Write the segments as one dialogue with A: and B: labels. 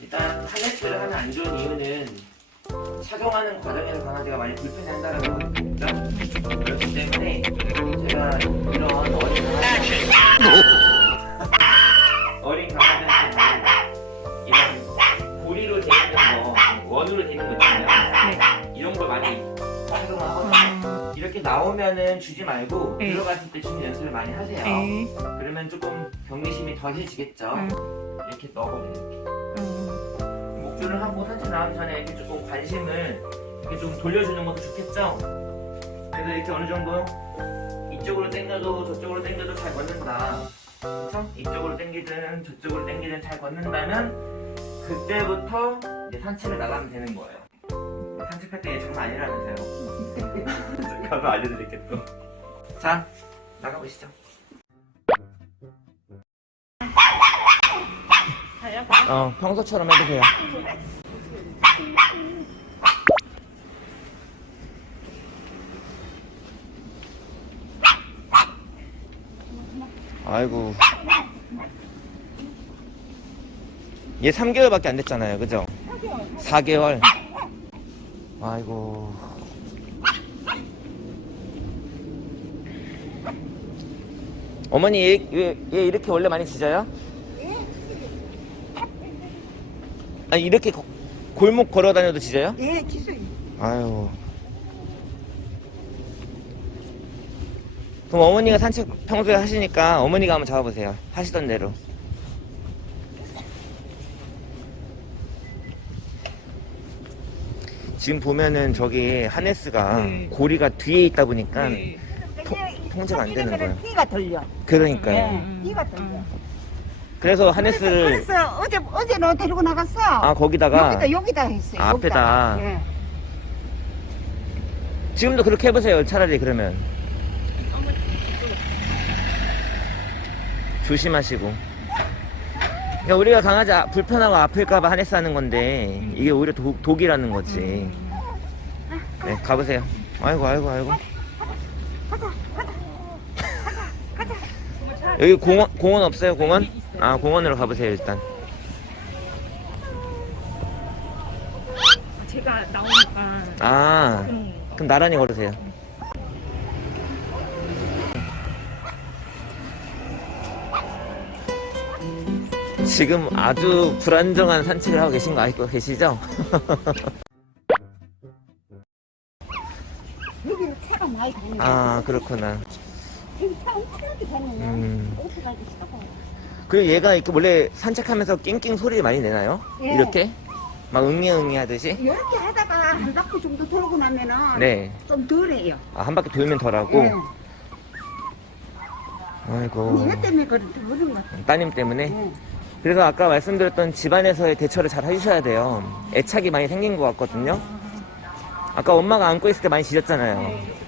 A: 일단 하네스를 하면 안 좋은 이유는 착용하는 과정에서 강아지가 많이 불편해한다는 거거든요. 그렇기 때문에 제가 이런 어린 강아지 나오면은 주지 말고
B: 네.
A: 들어갔을 때 주는 연습을 많이 하세요.
B: 에.
A: 그러면 조금 경계심이 덜해지겠죠.
B: 음.
A: 이렇게 넣어보면
B: 음.
A: 목줄을 하고 산책 나가기 전에 이렇게 조금 관심을 이렇게 좀 돌려주는 것도 좋겠죠? 그래서 이렇게 어느 정도 이쪽으로 당겨도 저쪽으로 당겨도 잘 걷는다. 그쵸? 이쪽으로 당기든 저쪽으로 당기든 잘 걷는다면 그때부터 이제 산책을 나가면 되는 거예요. 산책할 때 장난 아니라면서요. 가서 알려드릴게 또. 자, 나가보시죠. 어, 평소처럼 해주세요. 아이고. 얘 3개월밖에 안 됐잖아요. 그죠? 4개월. 아이고. 어머니 얘, 얘, 얘 이렇게 원래 많이 짖어요? 아니 이렇게 고- 골목 걸어 다녀도 짖어요?
C: 예, 기술.
A: 아유. 그럼 어머니가 산책 평소에 하시니까 어머니가 한번 잡아보세요. 하시던 대로. 지금 보면은 저기 하네스가
B: 네.
A: 고리가 뒤에 있다 보니까
B: 네.
A: 통제가 안 되는 거예요.
C: 끼가 돌려.
A: 그러니까요.
B: 음.
C: 끼가 돌려.
A: 그래서 하네스를
C: 그래서 어제 어제 너 데리고 나갔어.
A: 아 거기다가
C: 여기다 여기다 했어요.
A: 아, 앞에다.
C: 예.
A: 지금도 그렇게 해보세요. 차라리 그러면 조심하시고. 그러니까 우리가 강아지 아- 불편하고 아플까봐 하네스 하는 건데 이게 오히려 독, 독이라는 거지. 네, 가보세요. 아이고, 아이고, 아이고. 여기 공원, 공원 없어요, 공원? 아, 공원으로 가보세요, 일단.
B: 제가 나오니까
A: 아. 그럼 나란히 걸으세요. 지금 아주 불안정한 산책을 하고 계신 거 알고 계시죠?
C: 여기는 차가 많이 다니네.
A: 아, 그렇구나.
C: 다니네.
A: 음. 그리고 얘가 이렇게 원래 산책하면서 낑낑 소리 많이 내나요?
C: 예.
A: 이렇게? 막 응애응애 하듯이?
C: 이렇게 하다가 한 바퀴 정도 돌고 나면은
A: 네.
C: 좀 덜해요.
A: 아, 한 바퀴 돌면 덜하고?
C: 예.
A: 아이고.
C: 니네 때문에 그런 그런 것 같아.
A: 따님 때문에?
C: 예.
A: 그래서 아까 말씀드렸던 집안에서의 대처를 잘 해주셔야 돼요. 애착이 많이 생긴 것 같거든요. 아까 엄마가 안고 있을 때 많이 짖었잖아요.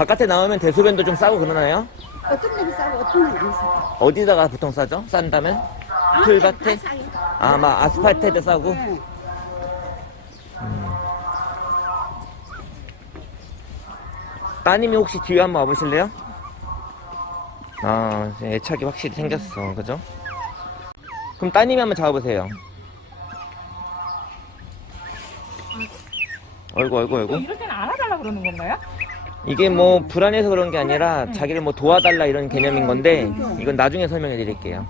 A: 바깥에 나오면 대소변도 좀 싸고 그러나요?
C: 어떤 데는 싸고 어떤 데는 안 싸고.
A: 어디다가 보통 싸죠? 싼다면? 풀밭에? 아, 막 아스팔트에도 싸고?
C: 예.
A: 따님이 혹시 뒤에 한번 와보실래요? 아, 이제 애착이 확실히 생겼어. 그죠? 그럼 따님이 한번 잡아보세요. 어이구, 어이구,
B: 또
A: 어이구.
B: 이럴 때는 안아달라 그러는 건가요?
A: 이게 뭐 불안해서 그런 게 아니라 자기를 뭐 도와달라 이런 개념인 건데 이건 나중에 설명해 드릴게요.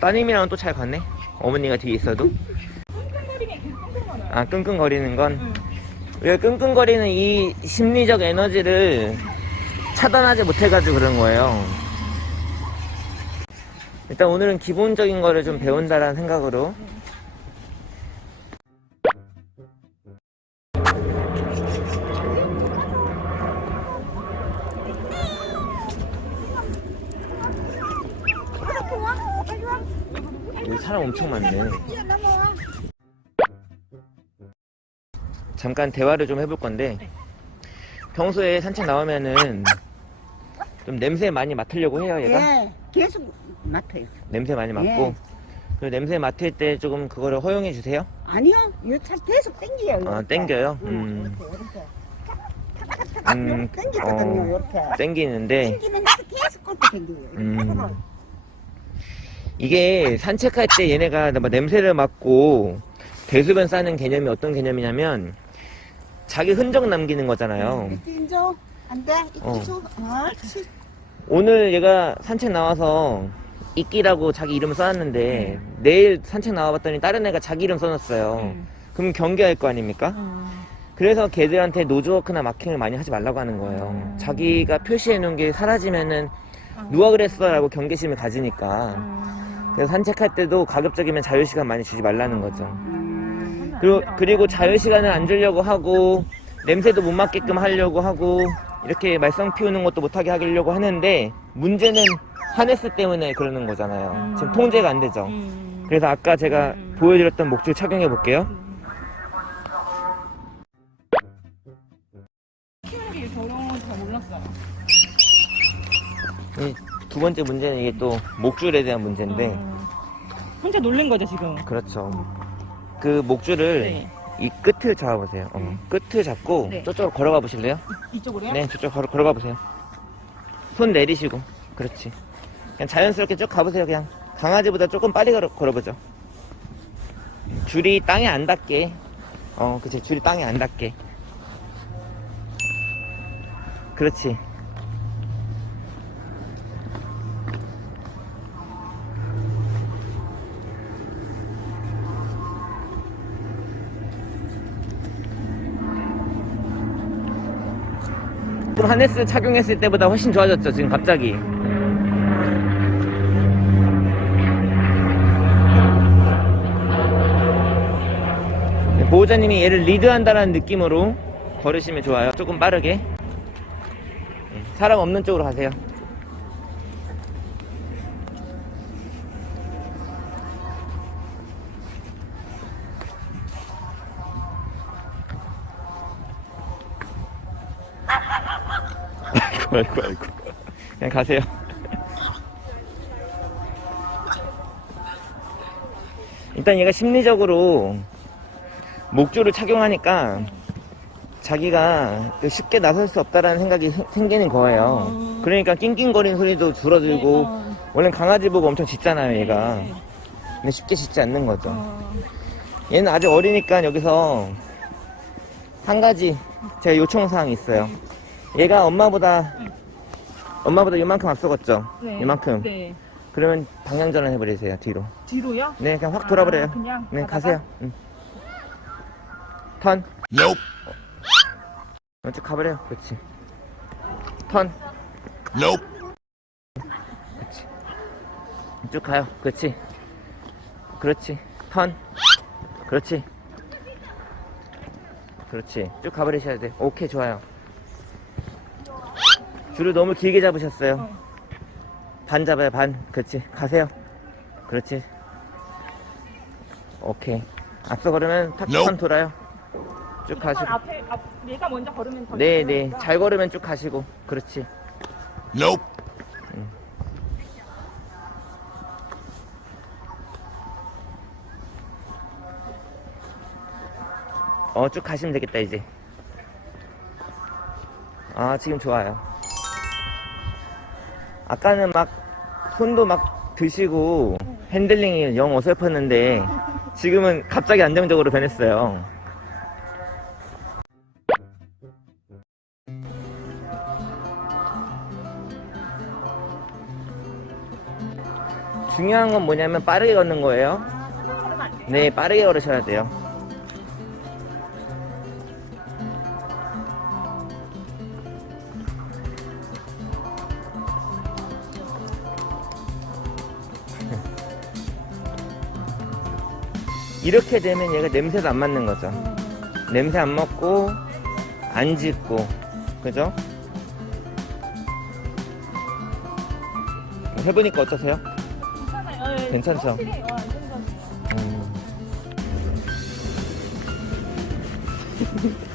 A: 따님이랑은 또잘 갔네. 어머니가 뒤에 있어도. 아, 끙끙거리는 건 우리가 끙끙거리는 이 심리적 에너지를 차단하지 못해가지고 그런 거예요. 일단 오늘은 기본적인 거를 좀 배운다라는 생각으로 사람 엄청 많네. 잠깐 대화를 좀 해볼 건데
B: 네.
A: 평소에 산책 나오면은 좀 냄새 많이 맡으려고 해요 얘가
C: 예, 계속 맡아요.
A: 냄새 많이 맡고
C: 예.
A: 그 냄새 맡을 때 조금 그거를 허용해 주세요
C: 아니요, 이차 계속 땡겨요.
A: 아
C: 이렇게.
A: 땡겨요
C: 응,
A: 음,
C: 이렇게, 이렇게.
A: 음,
C: 땡기거든요,
A: 어.
C: 이렇게.
A: 땡기는데
C: 땡기는데 계속 꼴도 땡겨요.
A: 음. 이게 산책할 때 얘네가 막 냄새를 맡고 대소변 싸는 개념이 어떤 개념이냐면 자기 흔적 남기는 거잖아요.
C: 이렇게 인조 안 돼.
A: 어.
C: 줘. 아, 치.
A: 오늘 얘가 산책 나와서 이끼라고 자기 이름 써놨는데 내일 산책 나와봤더니 다른 애가 자기 이름 써놨어요.
B: 음.
A: 그럼 경계할 거 아닙니까?
B: 음.
A: 그래서 걔들한테 노즈워크나 마킹을 많이 하지 말라고 하는 거예요.
B: 음.
A: 자기가 표시해 놓은 게 사라지면은
B: 아.
A: 누가 그랬어? 라고 경계심을 가지니까.
B: 음.
A: 그래서 산책할 때도 가급적이면 자유시간 많이 주지 말라는 거죠.
C: 음.
A: 그리고, 그리고 자유시간을 안 주려고 하고, 냄새도 못 맡게끔 하려고 하고, 이렇게 말썽 피우는 것도 못하게 하려고 하는데, 문제는 하네스 때문에 그러는 거잖아요. 지금 통제가 안 되죠.
B: 음.
A: 그래서 아까 제가
B: 음.
A: 보여드렸던 목줄 착용해 볼게요. 두 번째 문제는 이게 또 목줄에 대한 문제인데,
B: 음. 혼자 놀란 거죠 지금.
A: 그렇죠. 그 목줄을
B: 네.
A: 이 끝을 잡아보세요. 어,
B: 네.
A: 끝을 잡고
B: 네.
A: 저쪽으로 걸어가 보실래요?
B: 이쪽으로요?
A: 네, 저쪽 걸어, 걸어가 보세요. 손 내리시고. 그렇지. 그냥 자연스럽게 쭉 가보세요, 그냥. 강아지보다 조금 빨리 걸어, 걸어보죠. 줄이 땅에 안 닿게. 어, 그치. 줄이 땅에 안 닿게. 그렇지. 하네스 착용했을 때보다 훨씬 좋아졌죠, 지금 갑자기. 네, 보호자님이 얘를 리드한다는 느낌으로 걸으시면 좋아요. 조금 빠르게. 네, 사람 없는 쪽으로 가세요. 아이고, 아이고. 그냥 가세요. 일단 얘가 심리적으로 목줄을 착용하니까 자기가 그 쉽게 나설 수 없다라는 생각이 생- 생기는 거예요.
B: 음.
A: 그러니까 낑낑거리는 소리도 줄어들고. 원래 강아지 보고 엄청 짖잖아요, 얘가.
B: 네.
A: 근데 쉽게 짖지 않는 거죠.
B: 어.
A: 얘는 아직 어리니까 여기서 한 가지 제가 요청사항이 있어요. 얘가 엄마보다 엄마보다 이만큼 앞서갔죠?
B: 네.
A: 이만큼.
B: 네.
A: 그러면 방향 전환 해 버리세요, 뒤로.
B: 뒤로요?
A: 네, 그냥 확 돌아버려요.
B: 아, 그냥
A: 네,
B: 가다가?
A: 가세요. 응. 턴.
D: Nope.
A: 쭉 가버려요. 그렇지. 턴.
D: Nope.
A: 그렇지. 쭉 가요. 그렇지. 그렇지. 턴. 그렇지. 그렇지. 쭉 가버리셔야 돼. 오케이, 좋아요. 줄을 너무 길게 잡으셨어요.
B: 어.
A: 반 잡아요, 반. 그렇지. 가세요. 그렇지. 오케이. 앞서 걸으면 탁
D: Nope.
A: 턴 돌아요. 쭉 가시고.
B: 앞에 앞 얘가 먼저 걸으면 더
A: 네, 네. 잘 걸으면 쭉 가시고. 그렇지.
D: Nope.
A: 어, 쭉 가시면 되겠다, 이제. 아, 지금 좋아요. 아까는 막, 손도 막 드시고, 핸들링이 영 어설펐는데, 지금은 갑자기 안정적으로 변했어요. 중요한 건 뭐냐면 빠르게 걷는 거예요. 네, 빠르게 걸으셔야 돼요. 이렇게 되면 얘가 냄새도 안 맡는 거죠. 냄새 안 맡고, 안 짖고, 그죠? 해보니까 어떠세요?
B: 괜찮아요. 네,
A: 괜찮죠?
B: 확실히 어.
A: 음.
B: 돼.